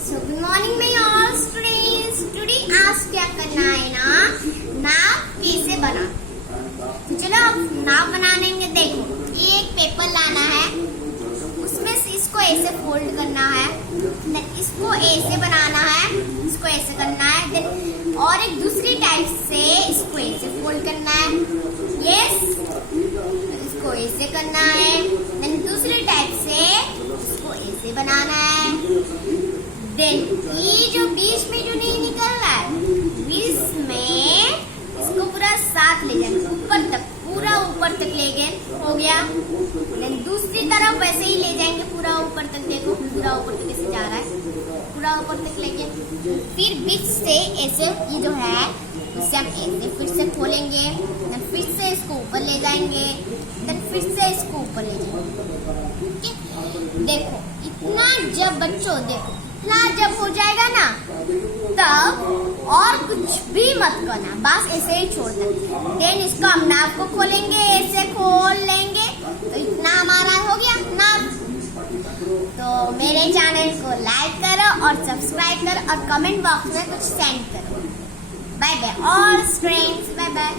Good morning my all students. Today आज क्या करना है ना, नाव कैसे बना। तो चलो अब नाव बनाएंगे। देखो ये एक पेपर लाना है, उसमें से इसको ऐसे फोल्ड करना है, इसको ऐसे बनाना है, इसको ऐसे करना है, देन और एक दूसरी टाइप से इसको ऐसे फोल्ड करना है। यस, इसको ऐसे करना है, देन दूसरी टाइप से इसको ऐसे बनाना है। देन ये जो बीच में जो नहीं निकल रहा है, बीच में इसको पूरा साथ ले जाना, ऊपर तक, पूरा ऊपर तक ले गए, हो गया। देन दूसरी तरफ वैसे ही ले जाएंगे पूरा ऊपर तक। देखो पूरा ऊपर तक कैसे जा रहा है, पूरा ऊपर तक लेके फिर बीच से ऐसे ये जो है इसे हम ऐसे फिर से खोलेंगे, देन फिर से इसको ऊपर ले जाएंगे, देन फिर से इसको ऊपर ले जाएंगे। ठीक है, देखो इतना जब बच्चों देखो इतना जब हो जाएगा ना, तब और कुछ भी मत करना, बस ऐसे ही छोड़ देना। देन इसको हम नाव को खोलेंगे, ऐसे खोल लेंगे तो इतना हमारा हो गया नाव। तो मेरे चैनल को लाइक करो और सब्सक्राइब करो और कमेंट बॉक्स में कुछ सेंड करो। Bye bye all friends, bye bye.